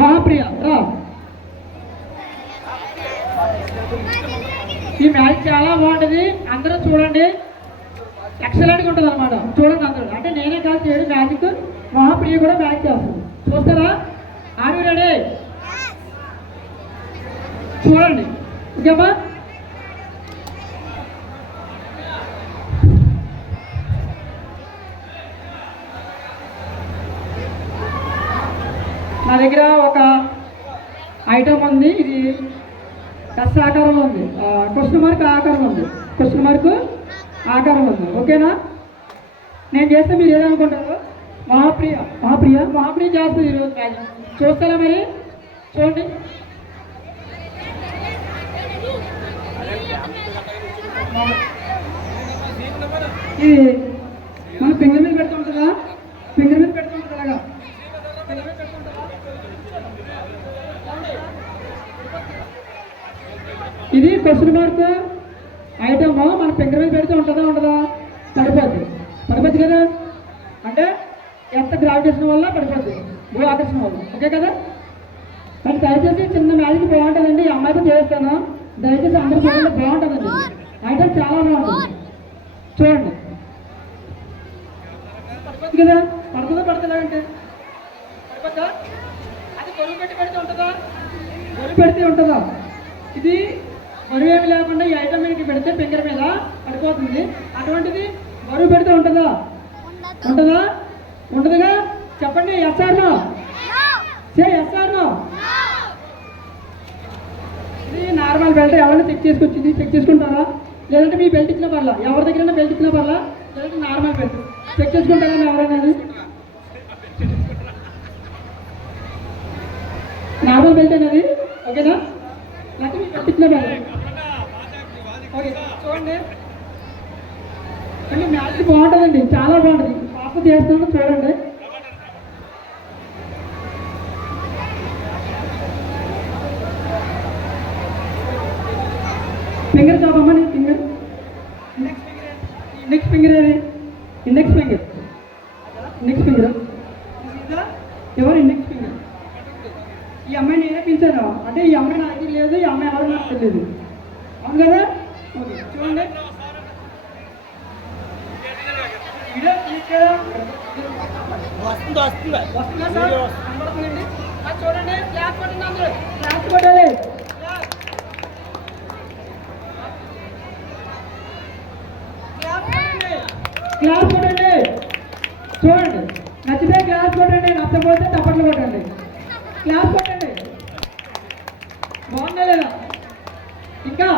మహాప్రియ రా. ఈ మ్యాచ్ చాలా బాగుంటుంది, అందరూ చూడండి. ఎక్సలెంట్గా ఉంటుంది అనమాట. చూడండి అందరూ, అంటే నేనే కాదు చేయడం మ్యాజిక్, మహాప్రియ కూడా మ్యాచ్ చేస్తుంది. చూస్తారా? Are you ready? చూడండి. ఓకేమ్మా? నా దగ్గర ఒక ఐటమ్ ఉంది. ఇది ఎస్ ఆకారంలో ఉంది, క్వశ్చన్ మార్క్ ఆకారం ఉంది, క్వశ్చన్ మార్క్ ఆకారం ఉంది. ఓకేనా? నేను చేస్తే మీరు ఏదనుకుంటారు? మహాప్రియ మహాప్రియ మహాప్రియ చేస్తుంది ఈరోజు మ్యాచ్. చూస్తారా మరి? చూడండి. ఇది మన ఫింగర్ మీద పెడుతుంటుందా? ఫింగర్ మీద పెడుతుంటుంది అలాగా. ఇది క్వశ్చన్ మార్క్ ఐటమ్ మన ఫింగర్ మీద పెడితే ఉంటుందా ఉండదా? పడిపోద్ది. పడిపోద్ది కదా, అంటే ఎంత గ్రావిటేషన్ వల్ల పడిపోద్ది, భూ ఆకర్షణ వల్ల. ఓకే కదా? కానీ దయచేసి చిన్న మ్యాజిక్ బాగుంటుందండి. ఈ అమ్మాయితో చేస్తాను, దయచేసి అందరూ చూడండి. బాగుంటుందండి, ఐటమ్ చాలా బాగుంటుంది. చూడండి. పడిపోద్ది కదా? పడుతుందా? పడుతుందంటే పడిపోద్దా? అది బరువు పెట్టి పెడితే ఉంటుందా? బరువు పెడితే ఉంటుందా? ఇది బరువు ఏమి లేకుండా ఈ ఐటమ్ మీద పెడితే ఫింగర్ మీద పడిపోతుంది. అటువంటిది బరువు పెడితే ఉంటుందా? ఉంటుందా? ఉంటుందిగా. చెప్పండి. ఎస్ఆర్నో? ఎస్ఆర్నో? ఇది నార్మల్ బెల్ట్. ఎవరైనా చెక్ చేసుకొచ్చింది, చెక్ చేసుకుంటారా? లేదంటే మీ బెల్ట్ ఇచ్చిన పర్లా, ఎవరి దగ్గర బెల్ట్ ఇచ్చిన పర్లా, లేదంటే నార్మల్ బెల్ట్ చెక్ చేసుకుంటారా ఎవరైనా? నార్మల్ బెల్ట్ అనేది. ఓకేనా? లేకపోతే మీ బెల్ట్ ఇచ్చిన పర్లా. ఓకే చూడండి. అంటే మ్యాచ్ బాగుంటుందండి, చాలా బాగుంటుంది. పాప చేస్తాను చూడండి. ఫింగర్ చూపమ్మా. నీ ఫింగర్, ఇండెక్స్ ఫింగర్ ఏది? ఇండెక్స్ ఫింగర్, ఇండెక్స్ ఫింగర్ ఎవరు? Index finger. ఈ అమ్మాయి నేనే పిలిచాను, అంటే ఈ అమ్మాయి నాకు లేదు, ఈ అమ్మాయి ఎవరు నాకు తెలియదు. అవును కదా? ఓకే చూడండి. వస్తుందా సార్? కనబడుతుందండి. చూడండి. క్లాస్ కొట్టండి అందరూ, క్లాస్ కొట్టాలి. క్లాస్ కొట్టండి. చూడండి. నచ్చితే క్లాస్ కొట్టండి, నచ్చకపోతే తప్పట్లు కొట్టండి. క్లాస్ కొట్టండి. బాగుందా లేదా? ఇంకా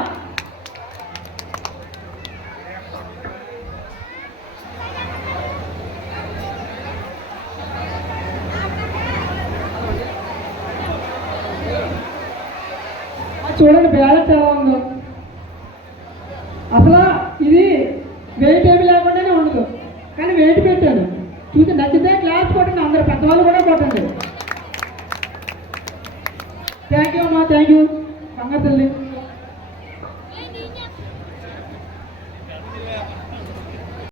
చూడండి, బ్యాలెన్స్ ఎలా ఉందో. అసలు ఇది వెయిట్ ఏమి లేకుండానే ఉండదు, కానీ వెయిట్ పెట్టాను. చూసి నచ్చితే క్లాస్ కొట్టండి, అందరు పెద్దవాళ్ళు కూడా కొట్టండి. థ్యాంక్ యూ అమ్మా, థ్యాంక్ యూ. కంగారు తల్లి.